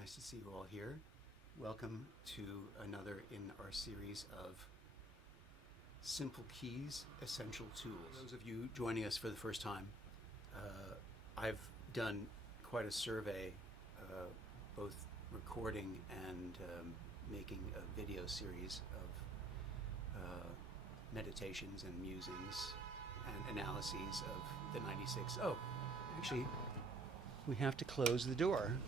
nice to see you all here. Welcome to another in our series of Simple Keys, Essential Tools. For those of you joining us for the first time, I've done quite a survey, both recording and making a video series of meditations and musings and analyses of the 96. Oh, actually, we have to close the door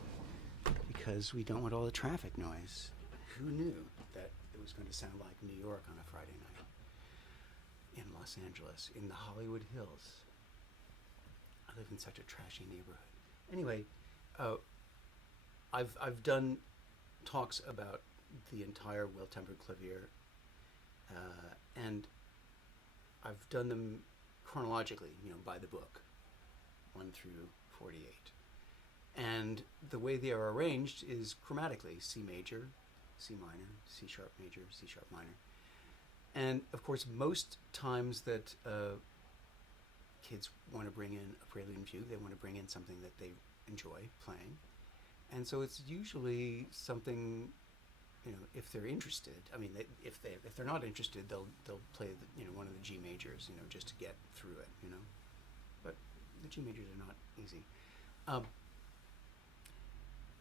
because we don't want all the traffic noise. Who knew that it was going to sound like New York on a Friday night in Los Angeles, in the Hollywood Hills? I live in such a trashy neighborhood. Anyway, I've done talks about the entire Well-Tempered Clavier, and I've done them chronologically, by the book, 1 through 48. And the way they are arranged is chromatically: C major, C minor, C sharp major, C sharp minor. And of course, most times that kids want to bring in a prelude and fugue, they want to bring in something that they enjoy playing. And so it's usually something, if they're interested. I mean, if they're not interested, they'll play one of the G majors, just to get through it, But the G majors are not easy.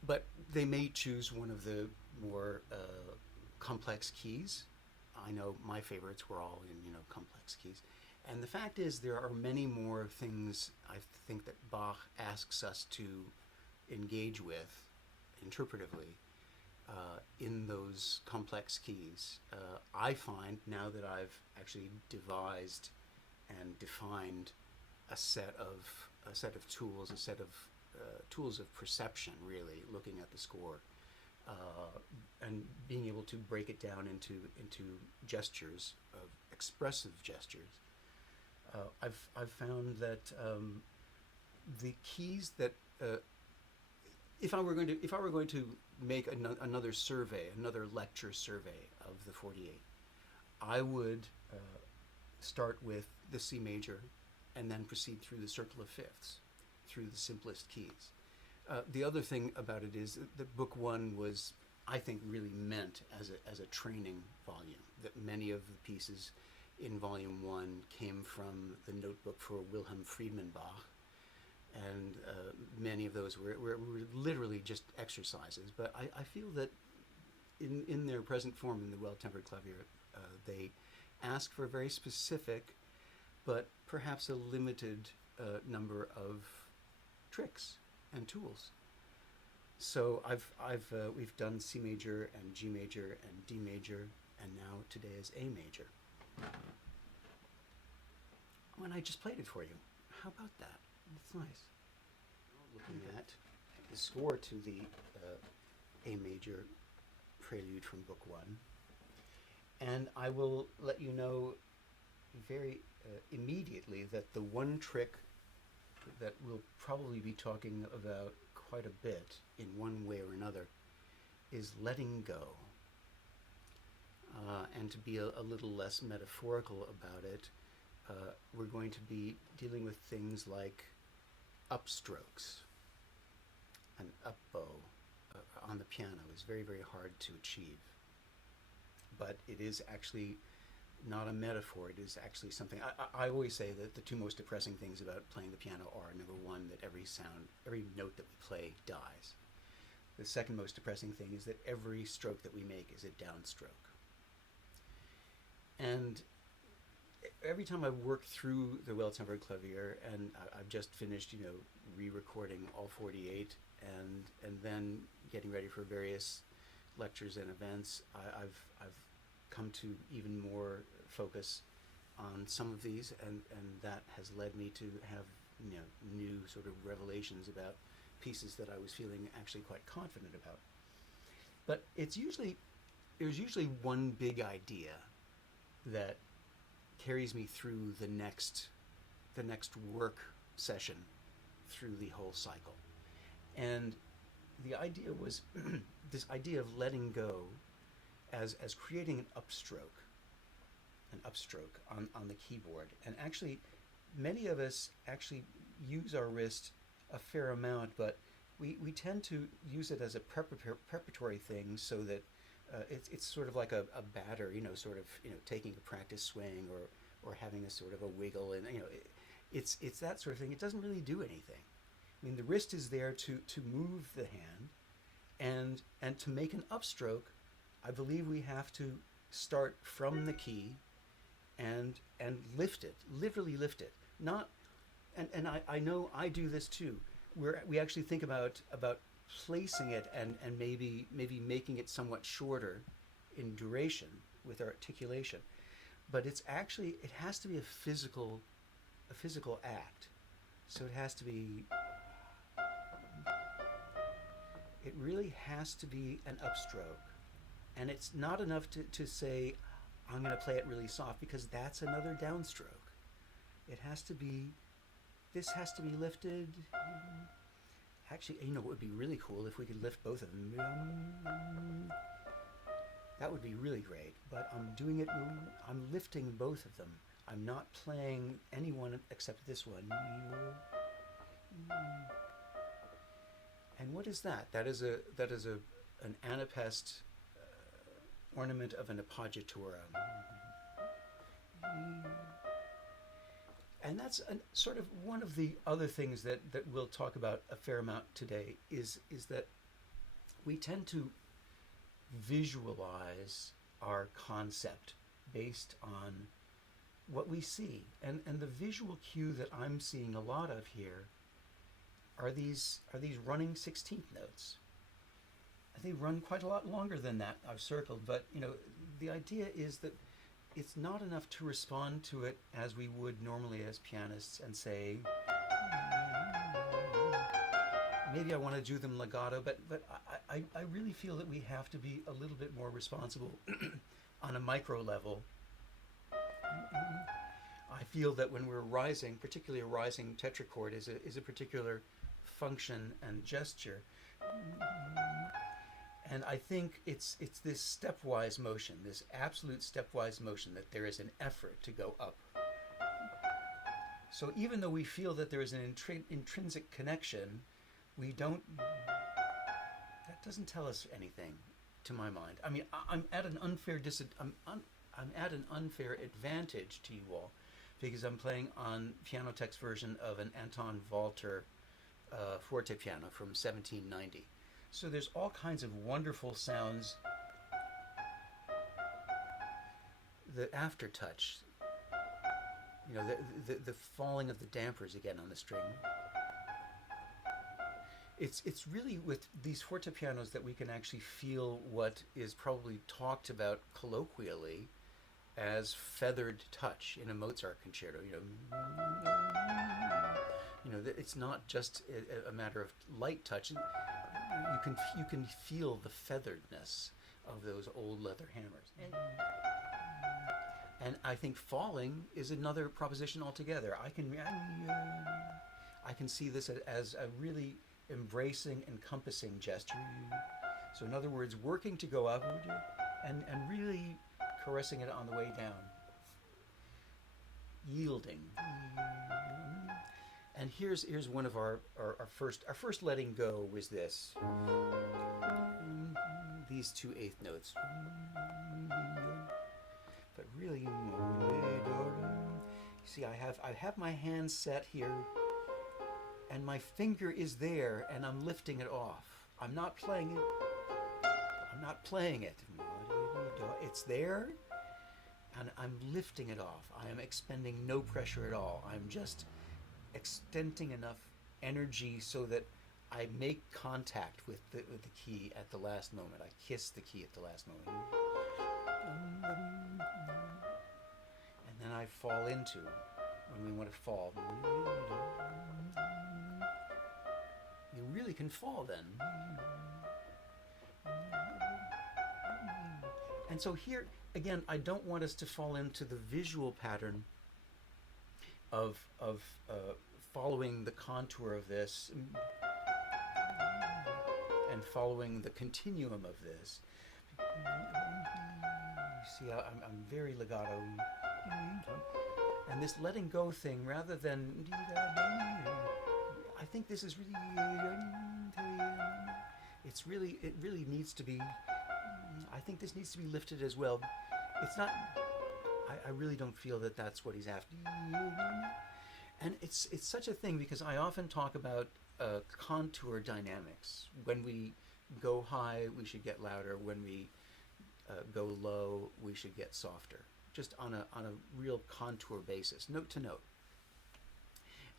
But they may choose one of the more complex keys. I know my favorites were all in, complex keys. And the fact is, there are many more things I think that Bach asks us to engage with interpretively in those complex keys. I find, now that I've actually devised and defined a set of tools, tools of perception, really, looking at the score, and being able to break it down into gestures, of expressive gestures. I've found that the keys that if I were going to make another survey, another lecture survey of the 48, I would start with the C major and then proceed through the circle of fifths, through the simplest keys. The other thing about it is that Book I was, I think, really meant as a training volume, that many of the pieces in Volume 1 came from the notebook for Wilhelm Friedman Bach, and many of those were literally just exercises. But I feel that in their present form in the Well-Tempered Clavier, they ask for a very specific, but perhaps a limited number of tricks and tools. So we've done C major and G major and D major, and now today is A major. Oh, and I just played it for you. How about that? It's nice. Looking at the score to the A major prelude from Book I, and I will let you know very immediately that the one trick that we'll probably be talking about quite a bit in one way or another is letting go. And to be a little less metaphorical about it, we're going to be dealing with things like upstrokes. An up bow on the piano is very, very hard to achieve. But it is actually not a metaphor. It is actually something. I always say that the two most depressing things about playing the piano are, number one, that every note that we play dies. The second most depressing thing is that every stroke that we make is a downstroke. And every time I work through the Well-Tempered Clavier, and I've just finished, re-recording all 48, and then getting ready for various lectures and events, I've come to even more focus on some of these, and that has led me to have new sort of revelations about pieces that I was feeling actually quite confident about. But there's usually one big idea that carries me through the next work session through the whole cycle. And the idea was this idea of letting go as creating an upstroke on the keyboard. And actually, many of us actually use our wrist a fair amount, but we tend to use it as a preparatory thing, so that it's sort of like a batter, sort of taking a practice swing, or having a sort of a wiggle, and it's that sort of thing. It doesn't really do anything. I mean, the wrist is there to move the hand, and to make an upstroke, I believe we have to start from the key and lift it, literally lift it. Not, and I know I do this too. We actually think about placing it, and maybe making it somewhat shorter in duration with our articulation. But it has to be a physical act. So it really has to be an upstroke. And it's not enough to say, I'm going to play it really soft, because that's another downstroke. This has to be lifted. Actually, what would be really cool if we could lift both of them. That would be really great. But I'm lifting both of them. I'm not playing any one except this one. And what is that? That is an anapest ornament of an appoggiatura. And that's sort of one of the other things that we'll talk about a fair amount today, is that we tend to visualize our concept based on what we see. And the visual cue that I'm seeing a lot of here are these running 16th notes. They run quite a lot longer than that, I've circled, but the idea is that it's not enough to respond to it as we would normally as pianists and say, maybe I want to do them legato, but I really feel that we have to be a little bit more responsible on a micro level. I feel that when we're rising, particularly a rising tetrachord is a particular function and gesture. And I think it's this stepwise motion, this absolute stepwise motion, that there is an effort to go up. So even though we feel that there is an intrinsic connection, that doesn't tell us anything, to my mind. I mean, I'm at an unfair advantage to you all, because I'm playing on Pianotek's version of an Anton Walter forte piano from 1790. So there's all kinds of wonderful sounds. The aftertouch, the falling of the dampers again on the string. It's really with these forte pianos that we can actually feel what is probably talked about colloquially as feathered touch in a Mozart concerto. It's not just a matter of light touch. You can feel the featheredness of those old leather hammers. And I think falling is another proposition altogether. I can see this as a really embracing, encompassing gesture. So in other words, working to go up and really caressing it on the way down. Yielding. And here's one of our first letting go was this. These two eighth notes. But really, see, I have my hand set here, and my finger is there, and I'm lifting it off. I'm not playing it. It's there, and I'm lifting it off. I am expending no pressure at all. I'm just extending enough energy so that I make contact with the key at the last moment. I kiss the key at the last moment. And then I fall into, when we want to fall. You really can fall then. And so here, again, I don't want us to fall into the visual pattern of following the contour of this and following the continuum of this. You see, I'm very legato. And this letting go thing, rather than, I think this is really, it really needs to be, I think this needs to be lifted as well. It's not, I really don't feel that that's what he's after. And it's such a thing because I often talk about contour dynamics. When we go high, we should get louder. When we go low, we should get softer. Just on a real contour basis, note to note.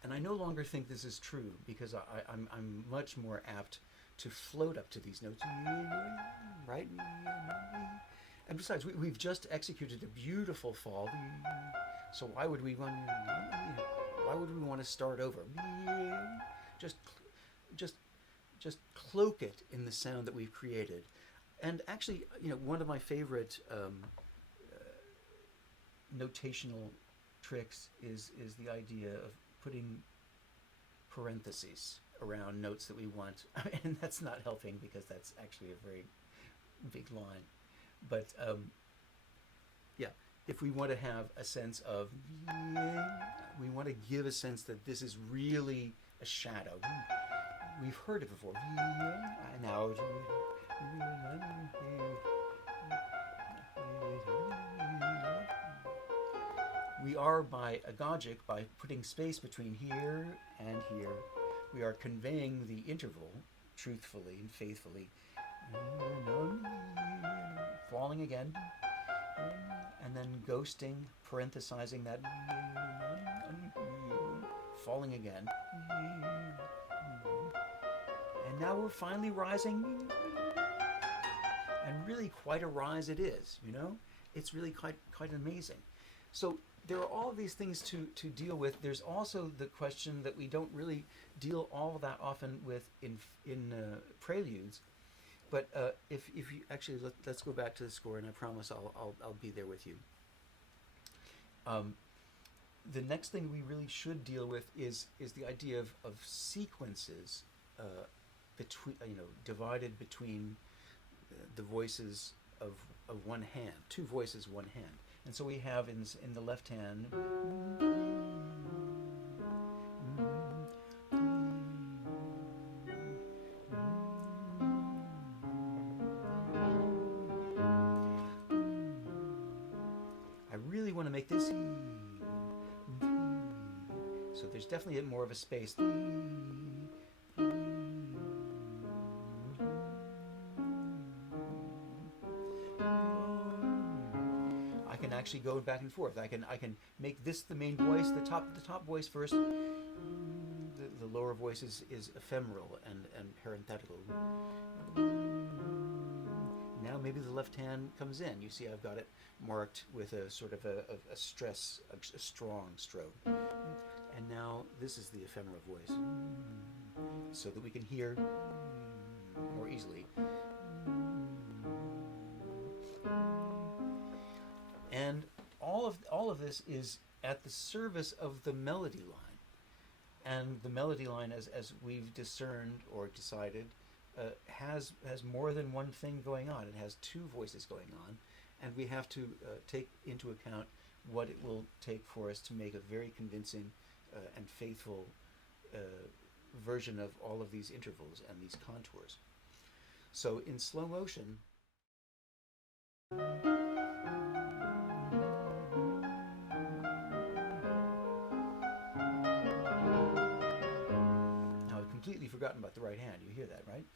And I no longer think this is true because I'm much more apt to float up to these notes, right? And besides, we've just executed a beautiful fall, so why would we want to start over? Just cloak it in the sound that we've created. And actually, one of my favorite notational tricks is the idea of putting parentheses around notes that we want. And that's not helping because that's actually a very big line. But yeah, if we want to have a sense of, we want to give a sense that this is really a shadow. We've heard it before. Now, we are by agogic, by putting space between here and here, we are conveying the interval truthfully and faithfully. Falling again, and then ghosting, parenthesizing that, falling again. And now we're finally rising, and really quite a rise it is, It's really quite amazing. So there are all of these things to deal with. There's also the question that we don't really deal all that often with in preludes. But if you actually let's go back to the score, and I promise I'll be there with you. The next thing we really should deal with is the idea of sequences between divided between the voices of one hand, two voices, one hand. And so we have in the left hand. I really want to make this. So there's definitely more of a space. Actually go back and forth. I can make this the main voice, the top voice first. The lower voice is ephemeral and parenthetical. Now maybe the left hand comes in. You see I've got it marked with a sort of a stress, a strong stroke. And now this is the ephemeral voice, so that we can hear more easily. And all of this is at the service of the melody line. And the melody line, as we've discerned or decided, has more than one thing going on. It has two voices going on, and we have to take into account what it will take for us to make a very convincing and faithful version of all of these intervals and these contours. So in slow motion. Completely forgotten about the right hand. You hear that, right?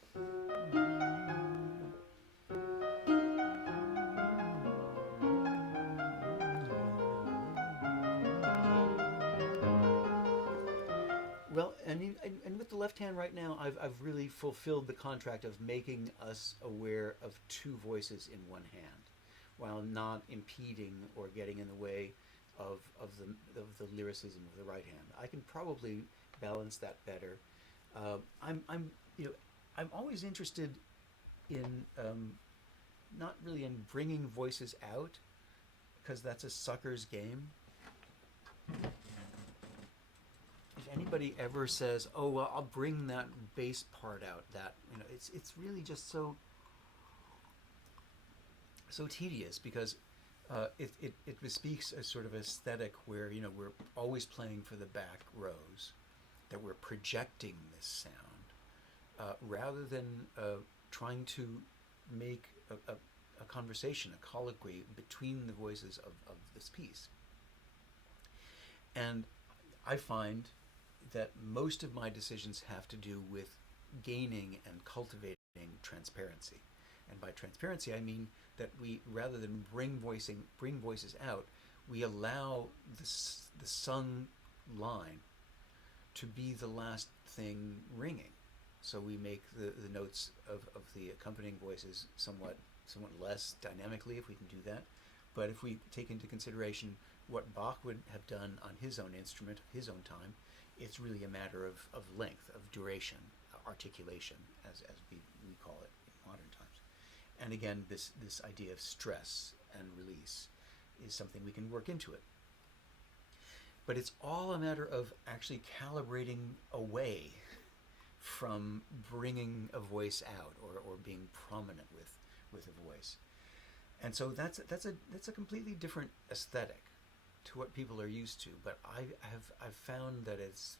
Well, and with the left hand right now, I've really fulfilled the contract of making us aware of two voices in one hand, while not impeding or getting in the way of the lyricism of the right hand. I can probably balance that better. I'm always interested in not really in bringing voices out, because that's a sucker's game. If anybody ever says, "Oh well, I'll bring that bass part out," it's really just so tedious, because it bespeaks a sort of aesthetic where we're always playing for the back rows. that we're projecting this sound, rather than trying to make a conversation, a colloquy between the voices of this piece. And I find that most of my decisions have to do with gaining and cultivating transparency. And by transparency, I mean that we, rather than bring voices out, we allow the sung line to be the last thing ringing. So we make the notes of the accompanying voices somewhat less dynamically, if we can do that. But if we take into consideration what Bach would have done on his own instrument, his own time, it's really a matter of length, of duration, articulation, as we call it in modern times. And again, this idea of stress and release is something we can work into it. But it's all a matter of actually calibrating away from bringing a voice out or being prominent with a voice. And so that's a completely different aesthetic to what people are used to. But I've found that it's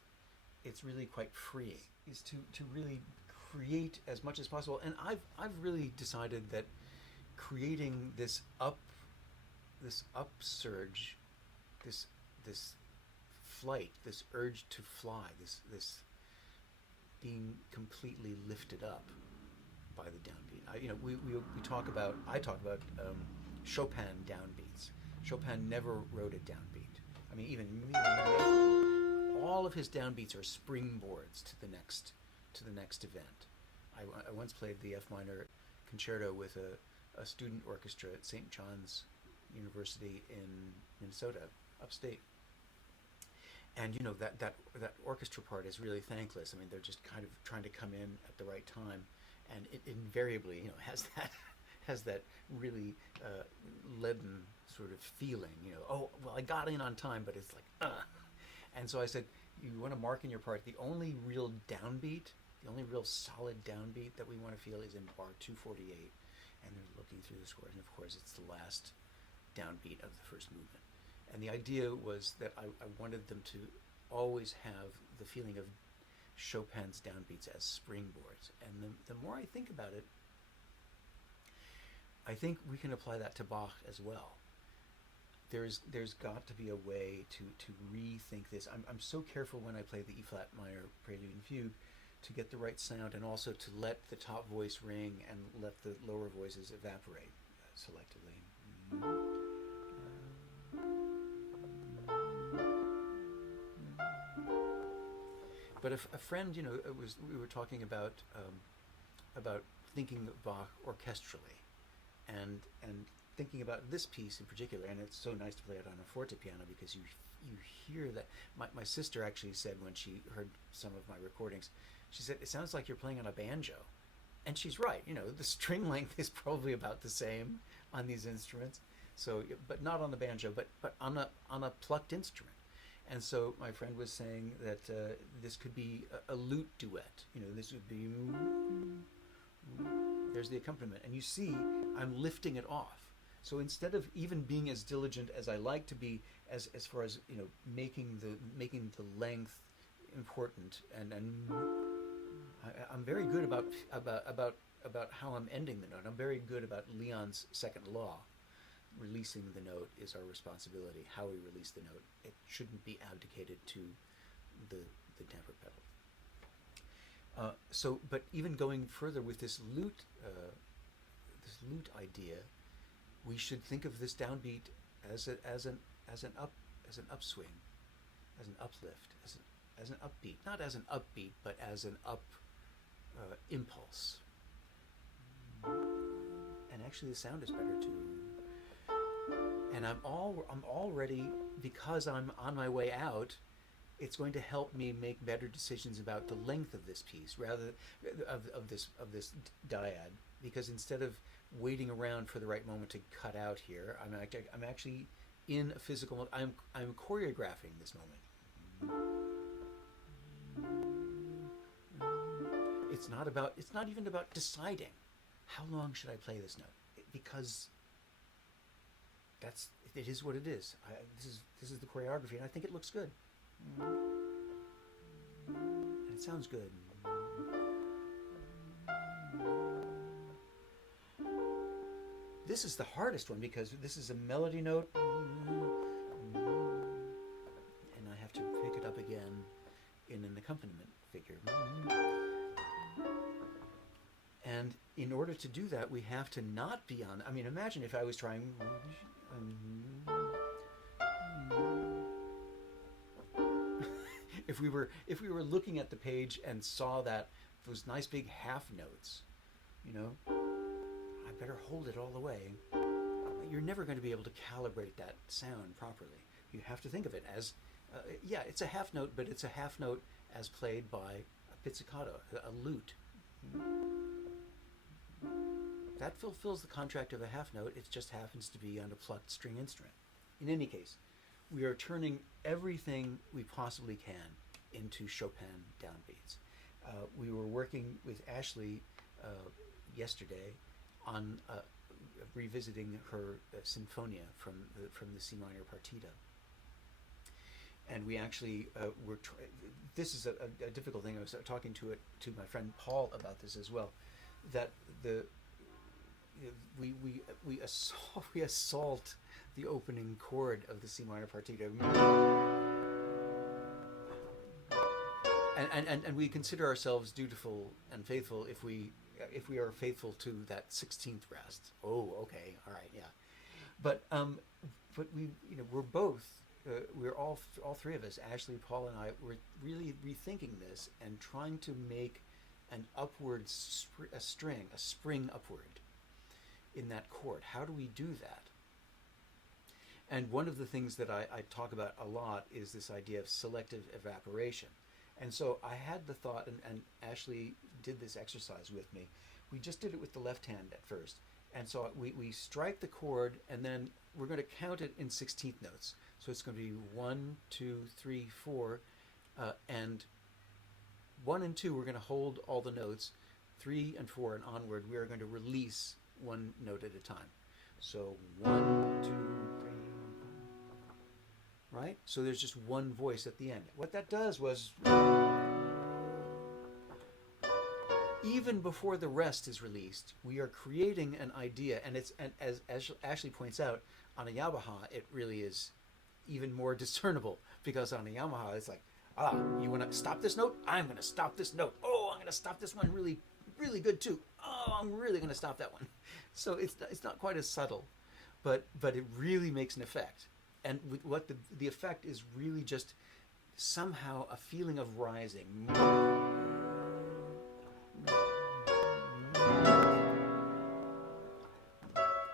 really quite freeing, is to really create as much as possible. And I've really decided that creating this upsurge, this flight, this urge to fly, this being completely lifted up by the downbeat. I talk about Chopin downbeats. Chopin never wrote a downbeat. I mean, even all of his downbeats are springboards to the next event. I once played the F minor concerto with a student orchestra at St. John's University in Minnesota, upstate. And that orchestra part is really thankless. I mean, they're just kind of trying to come in at the right time, and it invariably has that really leaden sort of feeling. Oh well, I got in on time, but it's like And so I said, you want to mark in your part the only real downbeat, the only real solid downbeat that we want to feel is in bar 248, and they're looking through the scores, and of course it's the last downbeat of the first movement. And the idea was that I wanted them to always have the feeling of Chopin's downbeats as springboards. And the more I think about it, I think we can apply that to Bach as well. There's got to be a way to rethink this. I'm so careful when I play the E-flat minor prelude and fugue to get the right sound, and also to let the top voice ring and let the lower voices evaporate selectively. But a friend, we were talking about thinking of Bach orchestrally, and thinking about this piece in particular. And it's so nice to play it on a forte piano because you hear that. My sister actually said when she heard some of my recordings, she said, it sounds like you're playing on a banjo. And she's right. The string length is probably about the same on these instruments. So, but not on the banjo, but on a plucked instrument. And so my friend was saying that this could be a lute duet. This would be, there's the accompaniment, and you see I'm lifting it off. So instead of even being as diligent as I like to be, as far as making the length important, and I'm very good about how I'm ending the note. I'm very good about Leon's second law. Releasing the note is our responsibility. How we release the note, it shouldn't be abdicated to the damper pedal. But even going further with this lute idea, we should think of this downbeat as an upswing, as an uplift, as an upbeat, not as an upbeat, but as an impulse. And actually, the sound is better too. And I'm already, because I'm on my way out, it's going to help me make better decisions about the length of this piece, rather of this dyad. Because instead of waiting around for the right moment to cut out here, I'm actually in a physical. I'm choreographing this moment. It's not even about deciding how long should I play this note, because it is what it is. This is the choreography, and I think it looks good. And it sounds good. This is the hardest one because this is a melody note, and I have to pick it up again in an accompaniment figure. And in order to do that, we have to not be on. I mean, imagine if I was trying. If we were looking at the page and saw that those nice big half notes, you know, I better hold it all the way. You're never going to be able to calibrate that sound properly. You have to think of it as, yeah, it's a half note, but it's a half note as played by a pizzicato, a lute. That fulfills the contract of a half note. It just happens to be on a plucked string instrument. In any case, we are turning everything we possibly can into Chopin downbeats. We were working with Ashley yesterday on revisiting her Sinfonia from the C minor partita. And we actually were. This is a difficult thing. I was talking to my friend Paul about this as well. That we assault the opening chord of the C minor partita, and we consider ourselves dutiful and faithful if we are faithful to that 16th rest. Oh, okay, all right, yeah. But we, you know, we're both. We're all three of us, Ashley, Paul, and I, were really rethinking this and trying to make an upward a spring upward in that chord. How do we do that? And one of the things that I talk about a lot is this idea of selective evaporation. And so I had the thought, and Ashley did this exercise with me. We just did it with the left hand at first. And so we strike the chord, and then we're going to count it in 16th notes. So it's going to be 1, 2, 3, 4, and 1 and 2 we're going to hold all the notes. 3 and 4 and onward we are going to release one note at a time. So 1, 2, 3, 4. Right? So there's just one voice at the end. What that does was, even before the rest is released, we are creating an idea, and as Ashley points out, on a Yamaha it really is even more discernible, because on a Yamaha it's like, you want to stop this note? I'm going to stop this note. Oh, I'm going to stop this one really, really good too. Oh, I'm really going to stop that one. So it's not quite as subtle, but it really makes an effect. And what the effect is really just somehow a feeling of rising.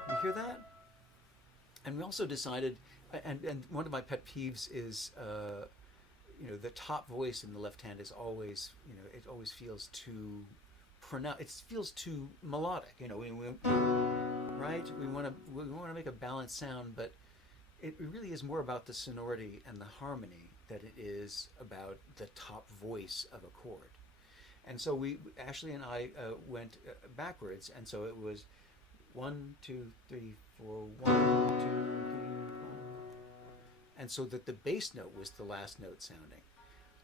You hear that? And we also decided, and one of my pet peeves is, you know, the top voice in the left hand is always, you know, it always feels too pronounced. It feels too melodic. You know, right? We want to make a balanced sound, but it really is more about the sonority and the harmony than it is about the top voice of a chord. And so Ashley and I went backwards, and so it was 1, 2, 3, 4, 1, 2, 3, 4. And so that the bass note was the last note sounding.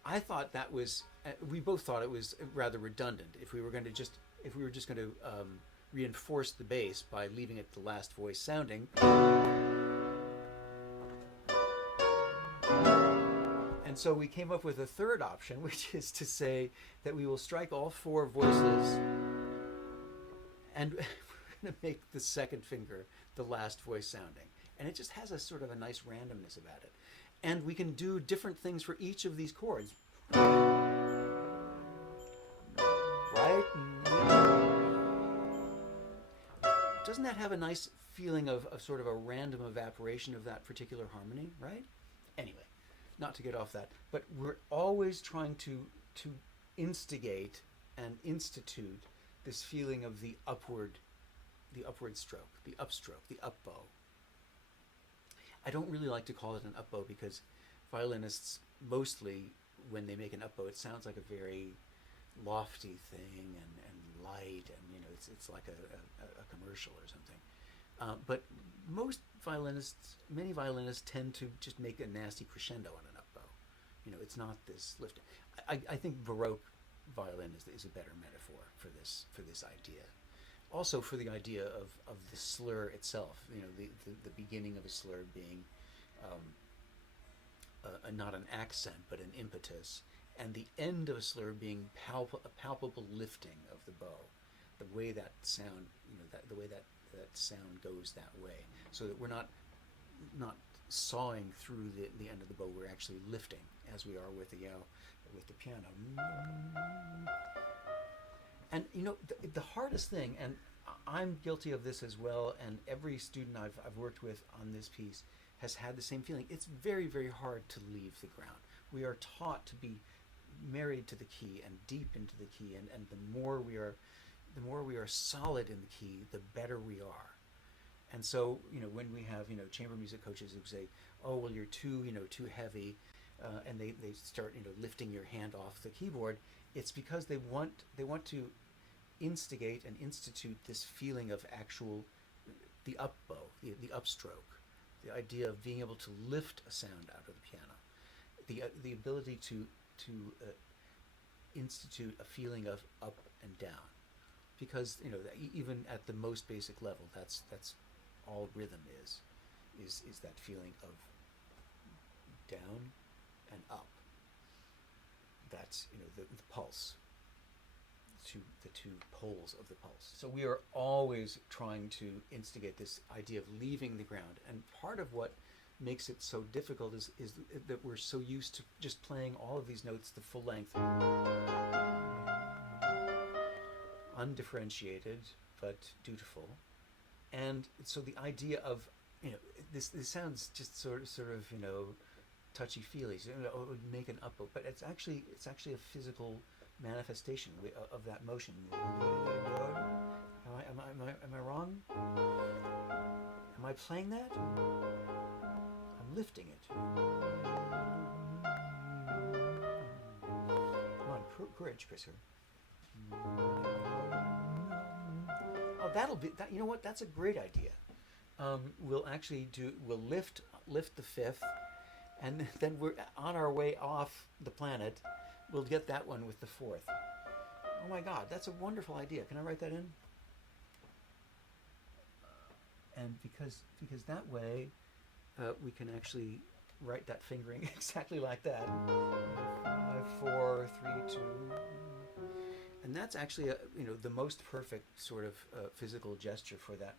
I thought that was, we both thought it was rather redundant if we were just going to reinforce the bass by leaving it the last voice sounding. And so we came up with a third option, which is to say that we will strike all 4 voices, and we're going to make the second finger the last voice sounding. And it just has a sort of a nice randomness about it. And we can do different things for each of these chords. Right? Doesn't that have a nice feeling of sort of a random evaporation of that particular harmony, right? Anyway, not to get off that, but we're always trying to instigate and institute this feeling of the upward stroke, the upstroke, the up bow. I don't really like to call it an up bow because violinists mostly, when they make an up bow, it sounds like a very lofty thing and light, and you know, it's like a commercial or something. But many violinists tend to just make a nasty crescendo on an up bow. It's not this lifting. I think Baroque violin is a better metaphor for this idea. Also for the idea of the slur itself. The beginning of a slur being not an accent but an impetus, and the end of a slur being a palpable lifting of the bow. The way that sound, the way that sound goes that way, so that we're not sawing through the end of the bow. We're actually lifting, as we are with the piano. And the hardest thing, and I'm guilty of this as well, and every student I've worked with on this piece has had the same feeling. It's very, very hard to leave the ground. We are taught to be married to the key and deep into the key, and the more we are solid in the key, the better we are. And so, when we have, chamber music coaches who say, oh, well, you're too heavy, and they start, lifting your hand off the keyboard, it's because they want to instigate and institute this feeling of the up bow, the upstroke, the idea of being able to lift a sound out of the piano, the ability to institute a feeling of up and down, because even at the most basic level, that's all rhythm is that feeling of down and up. That's the pulse, the two poles of the pulse. So we are always trying to instigate this idea of leaving the ground, and part of what makes it so difficult is that we're so used to just playing all of these notes the full length, undifferentiated but dutiful. And so the idea of this sounds just sort of touchy-feely. It would make an up bow, but it's actually a physical manifestation of that motion. Am I wrong? Am I playing that? I'm lifting it. Come on, courage, Chris. Oh, that'll be that. You know what? That's a great idea. We'll lift the fifth, and then we're on our way off the planet. We'll get that one with the fourth. Oh my God, that's a wonderful idea. Can I write that in? And because that way we can actually write that fingering exactly like that. 5, 4, 3, 2. And that's actually the most perfect sort of physical gesture for that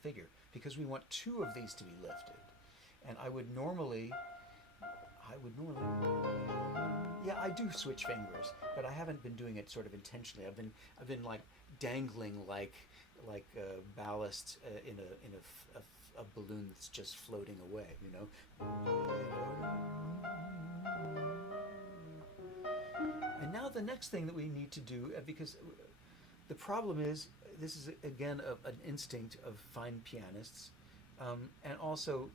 figure, because we want two of these to be lifted. And I would normally I do switch fingers, but I haven't been doing it sort of intentionally. I've been like dangling like ballast in a balloon that's just floating away, And now the next thing that we need to do, because the problem is, this is again an instinct of fine pianists, and also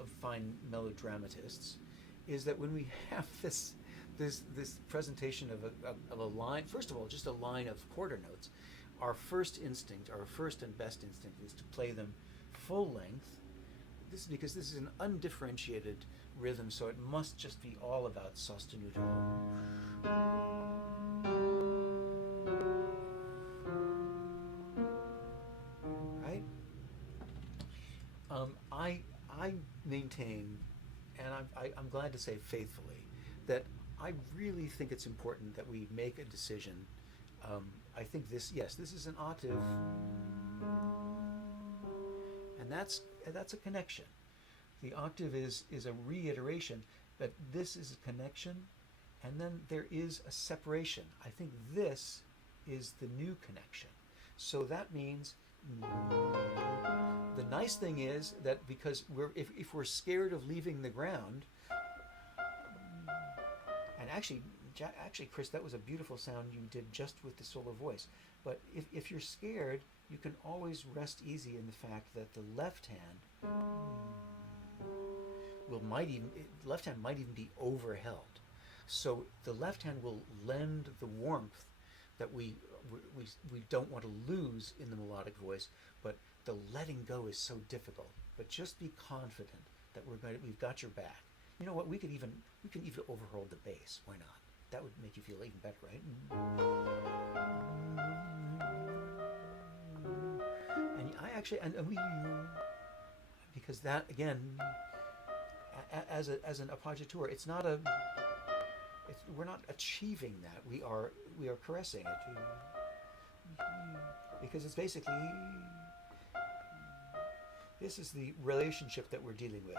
of fine melodramatists, is that when we have this presentation of a line, first of all, just a line of quarter notes, our first and best instinct is to play them full length. This is because this is an undifferentiated rhythm, so it must just be all about sostenuto. Right? I maintain, and I'm glad to say faithfully, that I really think it's important that we make a decision. I think this is an octave, and that's a connection. The octave is a reiteration, but this is a connection, and then there is a separation. I think this is the new connection. So that means the nice thing is that because if we're scared of leaving the ground, and actually, Chris, that was a beautiful sound you did just with the solo voice. But if you're scared, you can always rest easy in the fact that the left hand might even be overheld. So the left hand will lend the warmth that we don't want to lose in the melodic voice, but the letting go is so difficult. But just be confident that we've got your back. You know what? We can even overhold the bass. Why not? That would make you feel even better, right? And I actually and we because that again, as an appoggiatura, it's not a. We're not achieving that. We are caressing it because it's basically this is the relationship that we're dealing with.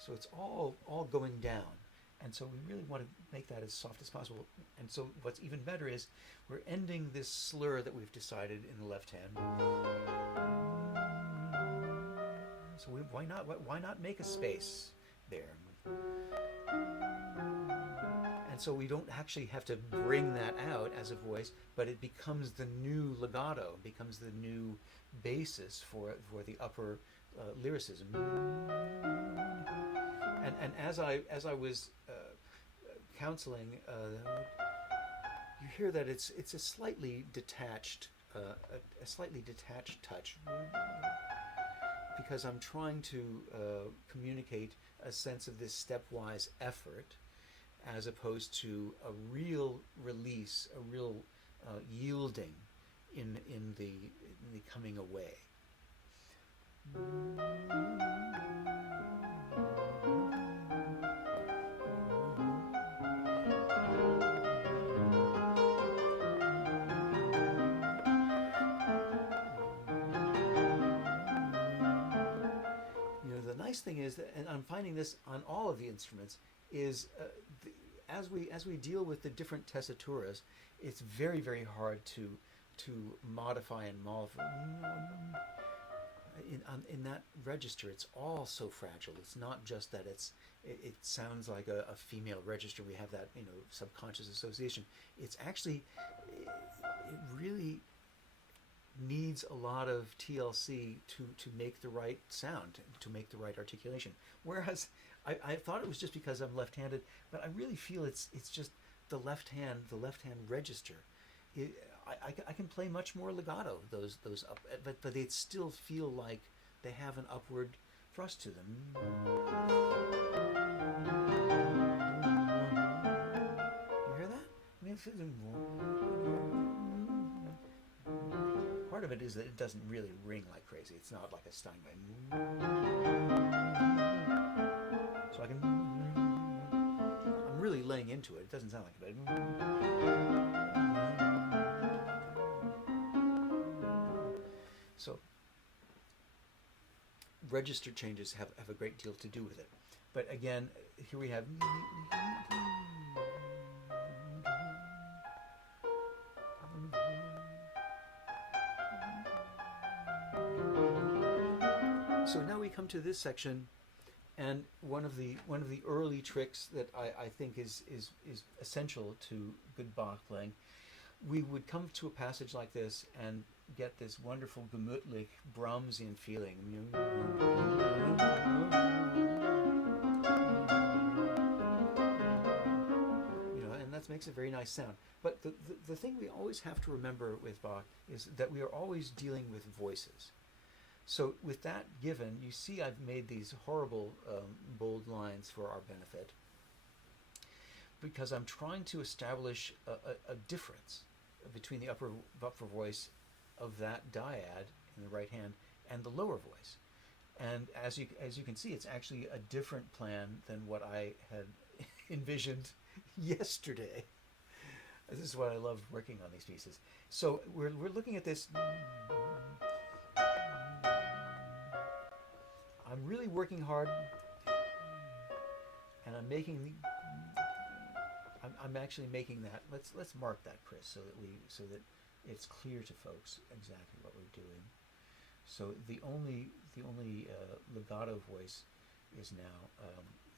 So it's all going down. And so we really want to make that as soft as possible. And so what's even better is we're ending this slur that we've decided in the left hand. So why not make a space there? And so we don't actually have to bring that out as a voice, but it becomes the new legato, becomes the new basis for the upper lyricism. And as I was counseling, you hear that it's a slightly detached touch, because I'm trying to communicate a sense of this stepwise effort, as opposed to a real release, a real yielding in the coming away. The nice thing is that, and I'm finding this on all of the instruments, is as we deal with the different tessituras, it's very, very hard to modify and mollify. In that register, it's all so fragile. It's not just that it sounds like a female register. We have that subconscious association. It's actually it really needs a lot of TLC to make the right sound, to make the right articulation. Whereas I thought it was just because I'm left-handed, but I really feel it's just the left hand register. I can play much more legato, those up, but they still feel like they have an upward thrust to them. You hear that? I mean, part of it is that it doesn't really ring like crazy. It's not like a Steinway. So I'm really laying into it. It doesn't sound like it. So register changes have a great deal to do with it. But again, here we have. So now we come to this section, and one of the early tricks that I think is essential to good Bach playing. We would come to a passage like this and get this wonderful gemütlich Brahmsian feeling. And that makes a very nice sound. But the thing we always have to remember with Bach is that we are always dealing with voices. So with that given, you see I've made these horrible bold lines for our benefit, because I'm trying to establish a difference between the upper voice of that dyad in the right hand and the lower voice. And as you can see, it's actually a different plan than what I had envisioned yesterday. This is why I love working on these pieces. So we're looking at this. I'm really working hard, and I'm actually making that. Let's mark that, Chris, so that it's clear to folks exactly what we're doing. So the only legato voice is now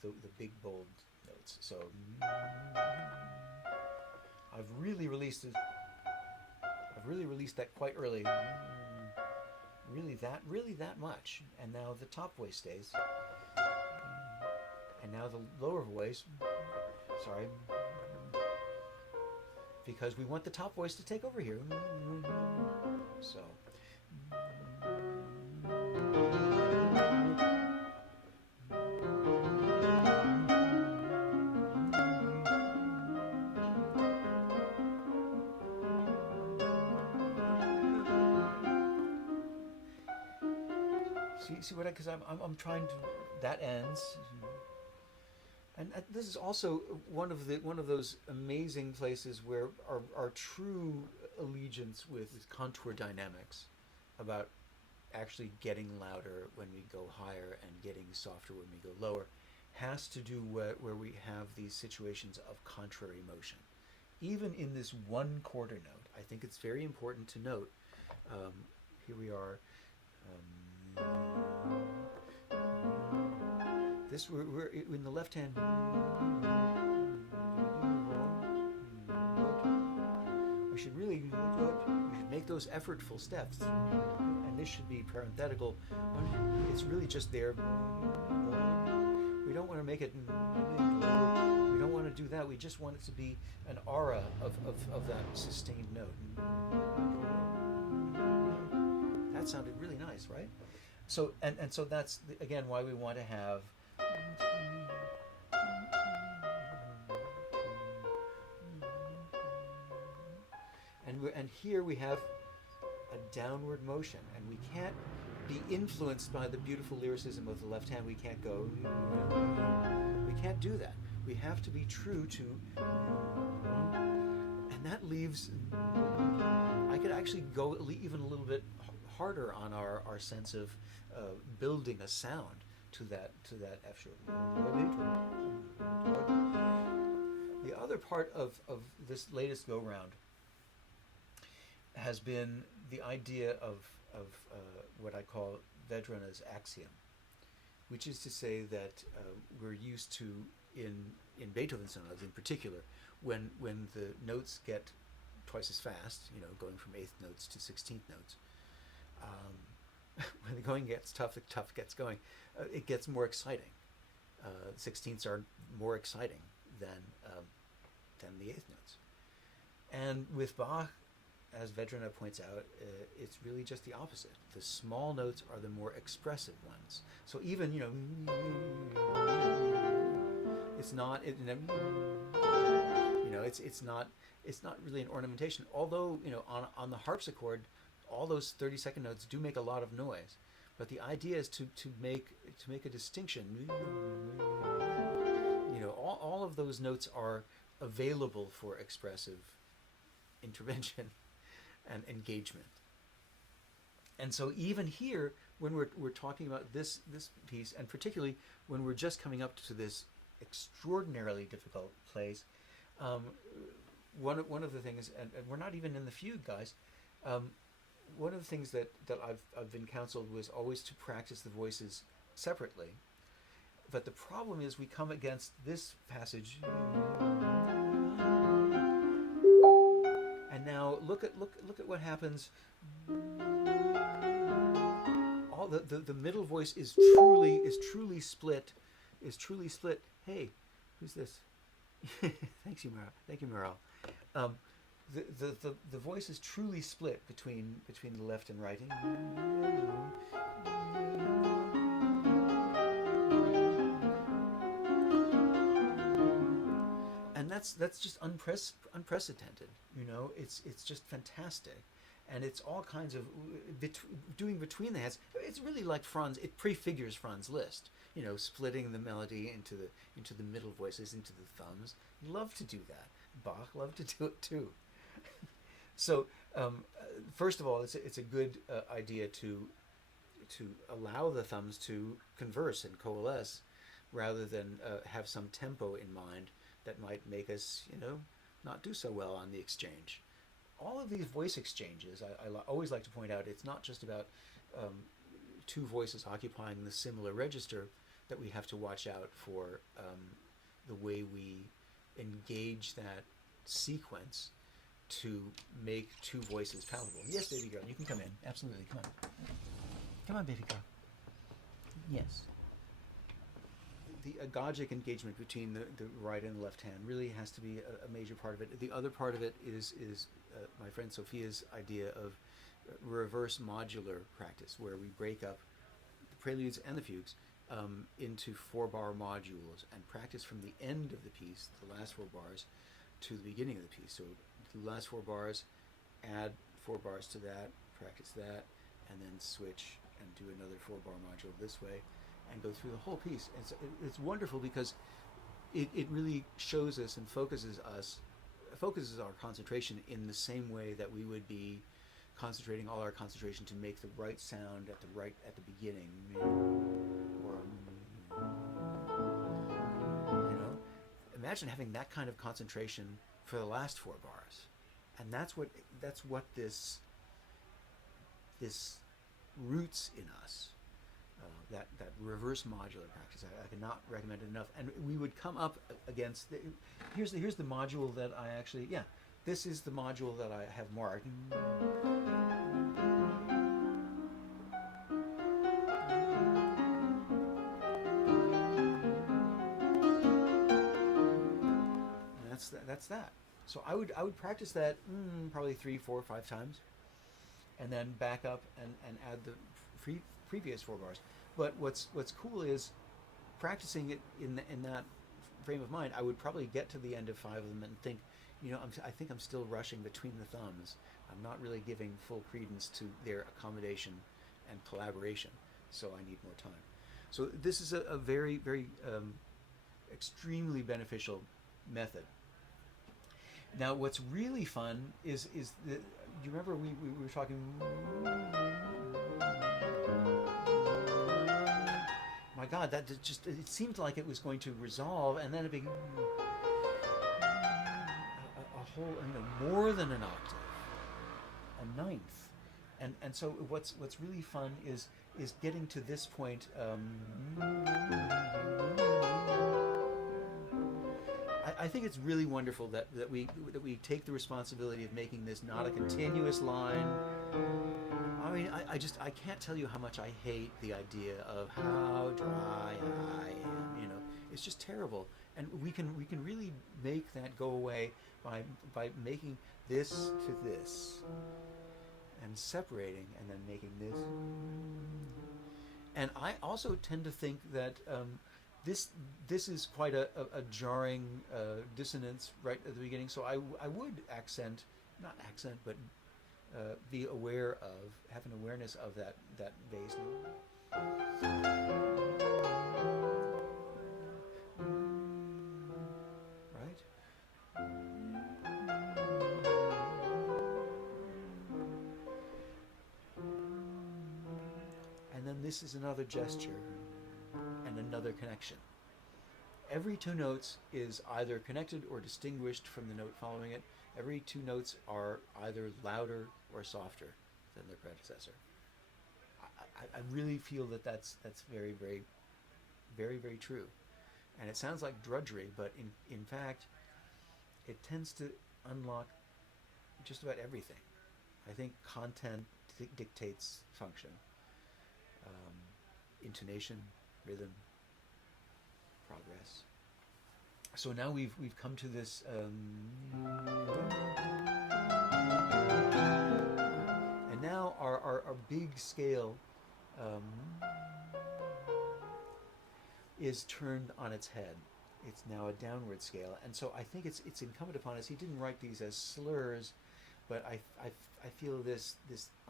the big bold notes. So I've really released that quite early. Really that much. And now the top voice stays. And now the lower voice, sorry, because we want the top voice to take over here. So see what? Because I'm trying to. That ends. And this is also one of those amazing places where our true allegiance with contour dynamics, about actually getting louder when we go higher and getting softer when we go lower, has to do where we have these situations of contrary motion. Even in this one quarter note, I think it's very important to note. Here we are. We're in the left hand. We should make those effortful steps, and this should be parenthetical. It's really just there. We don't want to make it. We don't want to do that. We just want it to be an aura of that sustained note. That sounded really nice, right? So and so that's again why we want to have. And here we have a downward motion, and we can't be influenced by the beautiful lyricism of the left hand. We can't go. We can't do that. We have to be true to. And that leaves. I could actually go even a little bit harder on our sense of building a sound to that F sharp. The other part of this latest go round has been the idea of what I call Vedrana's axiom, which is to say that we're used to in Beethoven sonatas in particular, when the notes get twice as fast, going from eighth notes to 16th notes. When the going gets tough, the tough gets going. It gets more exciting. 16ths are more exciting than the eighth notes. And with Bach, as Vedrana points out, it's really just the opposite. The small notes are the more expressive ones. So even it's not it's not really an ornamentation. Although on the harpsichord, all those 30-second notes do make a lot of noise. But the idea is to make a distinction. All of those notes are available for expressive intervention and engagement. And so even here, when we're talking about this piece, and particularly when we're just coming up to this extraordinarily difficult place, one of the things, and we're not even in the fugue, guys. One of the things that I've been counseled was always to practice the voices separately. But the problem is we come against this passage. And now look at what happens. All the middle voice is truly split. Hey, who's this? Thank you, Meryl. The voice is truly split between the left and right. And that's just unprecedented. It's just fantastic, and it's all kinds of doing between the hands. It's really like Franz. It prefigures Franz Liszt. Splitting the melody into the middle voices, into the thumbs. Love to do that. Bach loved to do it too. So first of all, it's a good idea to allow the thumbs to converse and coalesce, rather than have some tempo in mind that might make us, not do so well on the exchange. All of these voice exchanges, I always like to point out, it's not just about two voices occupying the similar register, that we have to watch out for the way we engage that sequence to make two voices palatable. Yes, baby girl, you can come in. Absolutely, come on. Come on, baby girl. Yes. The agogic engagement between the right and left hand really has to be a major part of it. The other part of it is my friend Sophia's idea of reverse modular practice, where we break up the preludes and the fugues into 4-bar modules and practice from the end of the piece, the last 4 bars, to the beginning of the piece. So the last 4 bars, add 4 bars to that, practice that, and then switch and do another 4-bar module this way, and go through the whole piece. It's wonderful because it really shows us and focuses our concentration in the same way that we would be concentrating all our concentration to make the right sound at the beginning, or imagine having that kind of concentration for the last 4 bars, and that's what this roots in us. That reverse modular practice, I cannot recommend it enough. And we would come up against here's the module that I actually this is the module that I have marked. And that's that. So I would practice that probably 3, 4, 5 times, and then back up and add the previous 4 bars. But what's cool is practicing it in that frame of mind. I would probably get to the end of 5 of them and think, I think I'm still rushing between the thumbs. I'm not really giving full credence to their accommodation and collaboration, so I need more time. So this is a very, very extremely beneficial method. Now, what's really fun is do you remember we were talking? My God, that just it seemed like it was going to resolve, and then it became a whole, more than an octave, a ninth, and so what's really fun is getting to this point. I think it's really wonderful that we take the responsibility of making this not a continuous line. I mean, I can't tell you how much I hate the idea of how dry I am. It's just terrible. And we can really make that go away by making this to this, and separating, and then making this. And I also tend to think that this is quite a jarring dissonance right at the beginning. So I would not accent, but be aware of, have an awareness of that bass note. Right? And then this is another gesture and another connection. Every 2 notes is either connected or distinguished from the note following it. Every 2 notes are either louder or softer than their predecessor. I really feel that's very, very, very, very true. And it sounds like drudgery, but in fact, it tends to unlock just about everything. I think content dictates function. Intonation, rhythm, progress. So now we've come to this and now our big scale is turned on its head. It's now a downward scale, and so I think it's incumbent upon us. He didn't write these as slurs, but I feel this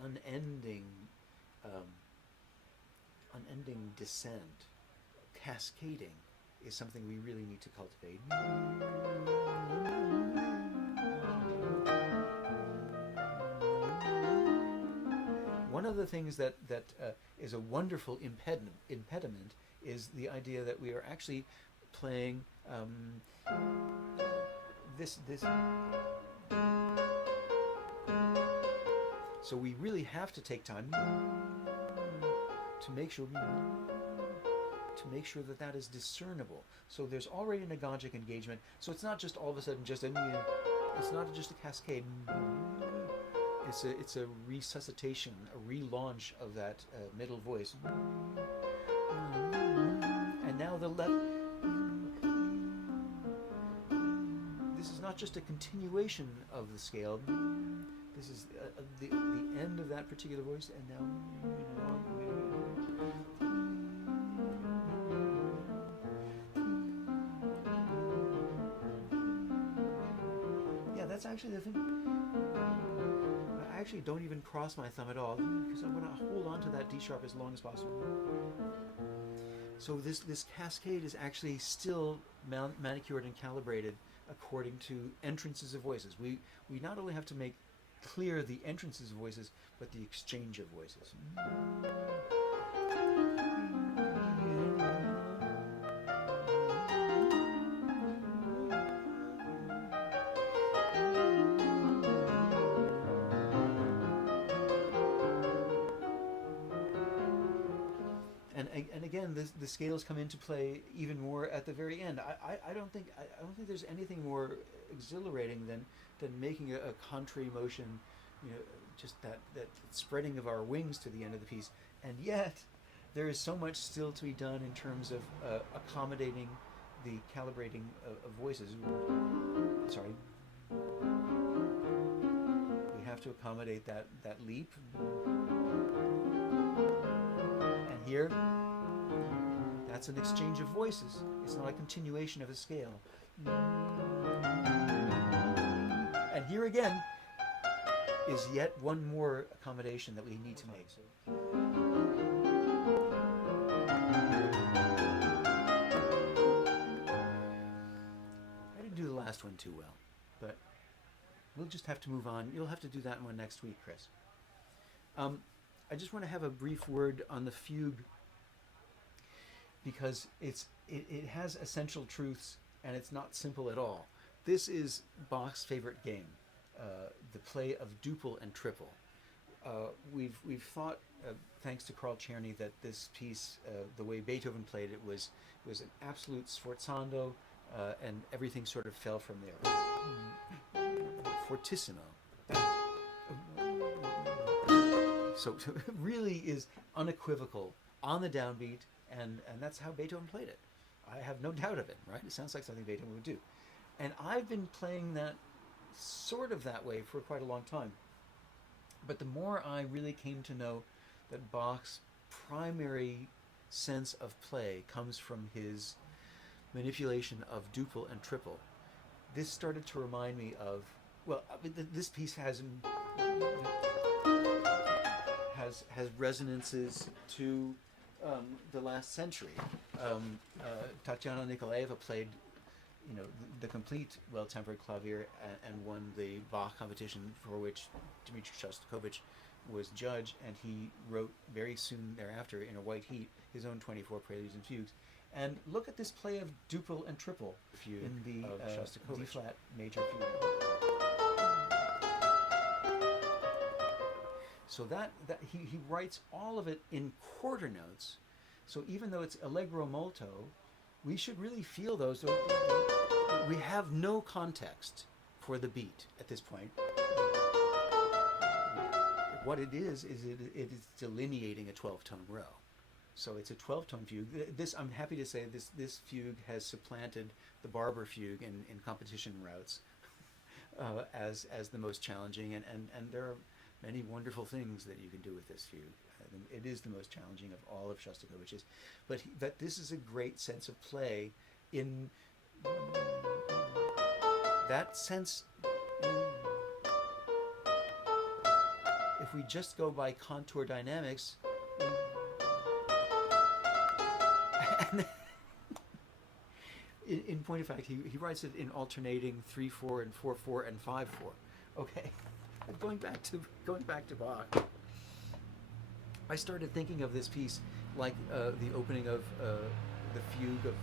unending descent, cascading, is something we really need to cultivate. One of the things that is a wonderful impediment is the idea that we are actually playing this. So we really have to take time to make sure that is discernible. So there's already an agogic engagement. So it's not just all of a sudden just it's not just a cascade. It's a resuscitation, a relaunch of that middle voice. And now the left. This is not just a continuation of the scale. This is the end of that particular voice, and now. That's actually the thing. actually don't even cross my thumb at all because I want to hold on to that D sharp as long as possible. So this cascade is actually still manicured and calibrated according to entrances of voices. We not only have to make clear the entrances of voices, but the exchange of voices. And again, the scales come into play even more at the very end. I don't think there's anything more exhilarating than making a contrary motion, just that spreading of our wings to the end of the piece. And yet, there is so much still to be done in terms of accommodating the calibrating of voices. Sorry. We have to accommodate that leap. And here, that's an exchange of voices. It's not a continuation of a scale. And here again is yet one more accommodation that we need to make. I didn't do the last one too well, but we'll just have to move on. You'll have to do that one next week, Chris. I just want to have a brief word on the fugue because it has essential truths and it's not simple at all. This is Bach's favorite game, the play of duple and triple. We've thought, thanks to Carl Czerny, that this piece, the way Beethoven played it, was an absolute sforzando, and everything sort of fell from there. Fortissimo. So it really is unequivocal on the downbeat, and that's how Beethoven played it. I have no doubt of it, right? It sounds like something Beethoven would do. And I've been playing that sort of that way for quite a long time. But the more I really came to know that Bach's primary sense of play comes from his manipulation of duple and triple, this started to remind me of, well, this piece has resonances to the last century. Tatiana Nikolaeva played, the complete Well-Tempered Clavier and won the Bach competition, for which Dmitri Shostakovich was judge, and he wrote very soon thereafter, in a white heat, his own 24 preludes and fugues. And look at this play of duple and triple fugue in the D-flat major fugue. So that he writes all of it in quarter notes. So even though it's allegro molto, we should really feel those. We have no context for the beat at this point. What it is it is delineating a 12-tone row. So it's a 12-tone fugue. This, I'm happy to say, this fugue has supplanted the Barber fugue in competition routes as the most challenging, and there are many wonderful things that you can do with this fugue. It is the most challenging of all of Shostakovich's, but this is a great sense of play in that sense. If we just go by contour dynamics, in point of fact, he writes it in alternating 3/4 and 4/4 and 5/4. Okay, going back to Bach, I started thinking of this piece like the opening of the fugue of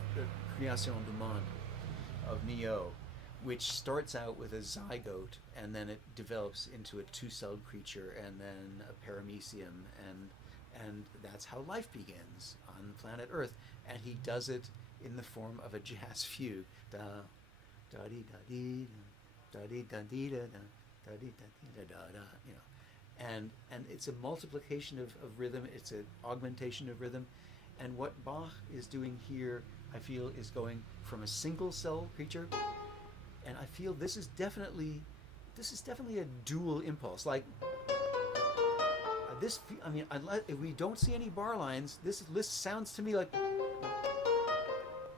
Création du Monde of Milhaud, which starts out with a zygote and then it develops into a two-celled creature and then a paramecium, and that's how life begins on planet Earth. And he does it in the form of a jazz fugue. Da da dee da dee da dee da dee da da dee da da da. And it's a multiplication of rhythm. It's an augmentation of rhythm. And what Bach is doing here, I feel, is going from a single cell creature, and I feel this is definitely a dual impulse. Like this, I mean, if we don't see any bar lines, this list sounds to me like,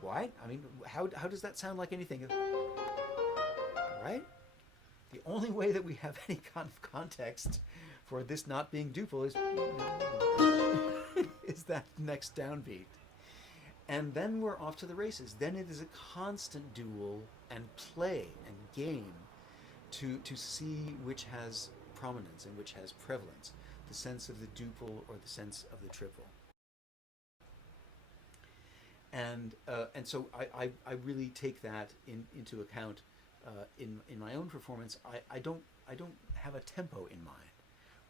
why? I mean, how does that sound like anything? Right? The only way that we have any kind of context for this not being duple is is that next downbeat. And then we're off to the races. Then it is a constant duel and play and game to see which has prominence and which has prevalence, the sense of the duple or the sense of the triple. And so I really take that into account in my own performance. I don't have a tempo in mind.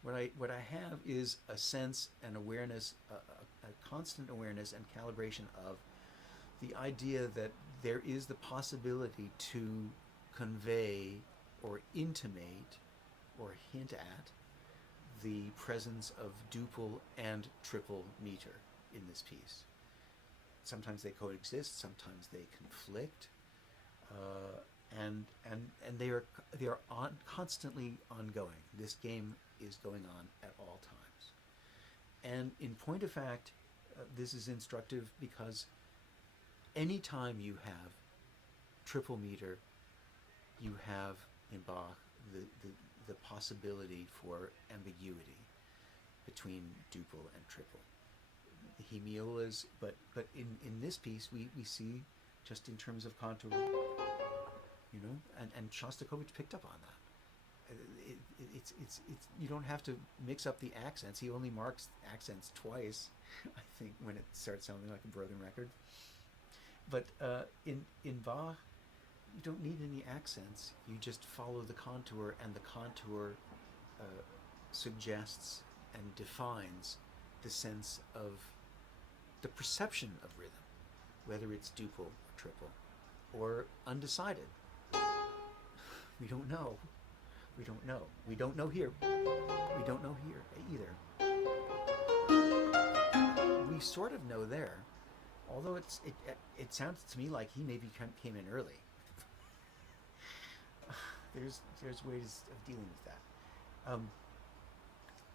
What I have is a sense and awareness, a constant awareness and calibration of the idea that there is the possibility to convey or intimate or hint at the presence of duple and triple meter in this piece. Sometimes they coexist, sometimes they conflict, and they are constantly ongoing. This game is going on at all times. And in point of fact, this is instructive because anytime you have triple meter, you have in Bach the possibility for ambiguity between duple and triple. The hemiolas, but in this piece we see just in terms of contour, and Shostakovich picked up on that. It's you don't have to mix up the accents. He only marks accents twice, I think, when it starts sounding like a broken record. But in Bach, you don't need any accents. You just follow the contour, and the contour suggests and defines the sense of the perception of rhythm, whether it's duple or triple, or undecided. We don't know. We don't know. We don't know here. We don't know here either. We sort of know there, although it sounds to me like he maybe came in early. There's ways of dealing with that.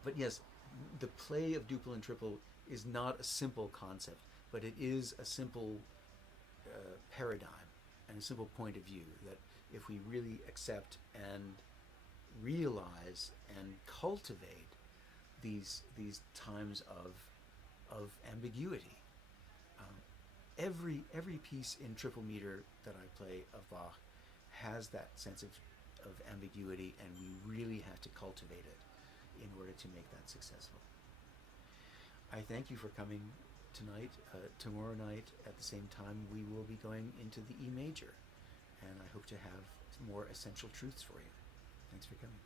But yes, the play of duple and triple is not a simple concept, but it is a simple paradigm and a simple point of view that if we really accept and realize and cultivate these times of ambiguity, every piece in triple meter that I play of Bach has that sense of ambiguity, and we really have to cultivate it in order to make that successful. I thank you for coming tonight. Tomorrow night at the same time we will be going into the E major, and I hope to have more essential truths for you. Thanks for coming.